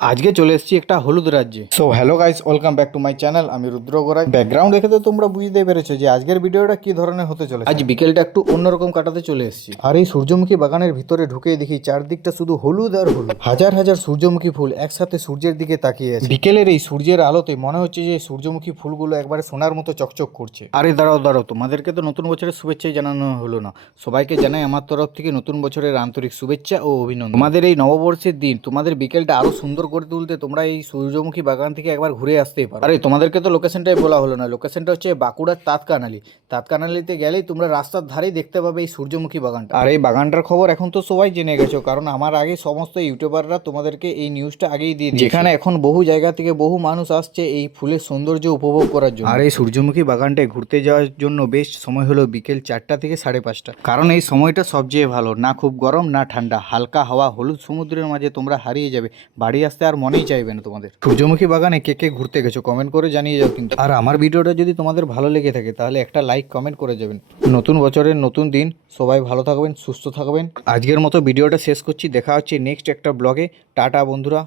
আজকে চলে এসেছি একটা হলুদ রাজ্যে। So hello guys, welcome back to my channel. আমি রুদ্র গোরাই। ব্যাকগ্রাউন্ড দেখে তো তোমরা বুঝতে পেরেছো যে আজকের ভিডিওটা কি ধরনের হতে চলেছে। আজ বিকেলটা একটু অন্যরকম কাটাতে চলে এসেছি। আর এই সূর্যমুখী বাগানের ভিতরে ঢুকে দেখি চারদিকটা শুধু হলুদ আর হলুদ। হাজার হাজার সূর্যমুখী ফুল একসাথে সূর্যের দিকে তাকিয়ে আছে। বিকেলের এই সূর্যের আলোতে মনে হচ্ছে যে সূর্যমুখী ফুলগুলো একবারে সোনার মতো চকচক করছে। আরে দাঁড়াও দাঁড়াও, তোমাদেরকে তো নতুন বছরের শুভেচ্ছাই জানানো হলো না। সবাইকে জানাই আমার তরফ থেকে নতুন বছরের আন্তরিক শুভেচ্ছা ও অভিনন্দন। তোমাদের এই নববর্ষের দিন তোমাদের বিকেলটা আরো সুন্দর করে তুলতে তোমরা এই সূর্যমুখী বাগান থেকে একবার ঘুরে আসতেই পারো। আরে তোমাদেরকে তো লোকেশনটাই বলা হলো না। লোকেশনটা হচ্ছে বাঁকুড়ার তাতকানালি। তাতকানালিতে গেলেই তোমরা রাস্তার ধারেই দেখতে পাবে এই সূর্যমুখী বাগানটা। আর এই বাগানটার খবর এখন তো সবাই জেনে গেছো, কারণ আমার আগে সমস্ত ইউটিউবাররা তোমাদেরকে এই নিউজটা আগেই দিয়ে দিয়েছে। যেখানে এখন বহু জায়গা থেকে বহু মানুষ আসছে এই ফুলের সৌন্দর্য উপভোগ করার জন্য। আর এই সূর্যমুখী বাগানটায় ঘুরতে যাওয়ার জন্য বেস্ট সময় হলো বিকেল 4টা থেকে 5:30, কারণ এই সময়টা সবচেয়ে ভালো। না খুব গরম না ঠান্ডা, হালকা হাওয়া, হলুদ সমুদ্রের মাঝে তোমরা হারিয়ে যাবে। বাড়ি আসতে আর মনেই চাইবে না তোমাদের। সূর্যমুখী বাগানে কে কে ঘুরতে গেছো কমেন্ট করে জানিয়ে যাও কিন্তু। আর আমার ভিডিওটা যদি তোমাদের ভালো লেগে থাকে তাহলে একটা লাইক কমেন্ট করে যাবেন। নতুন বছরের নতুন দিন, সবাই ভালো থাকবেন, সুস্থ থাকবেন। আজকের মতো ভিডিওটা শেষ করছি। দেখা হচ্ছে নেক্সট একটা ব্লগে। টাটা বন্ধুরা।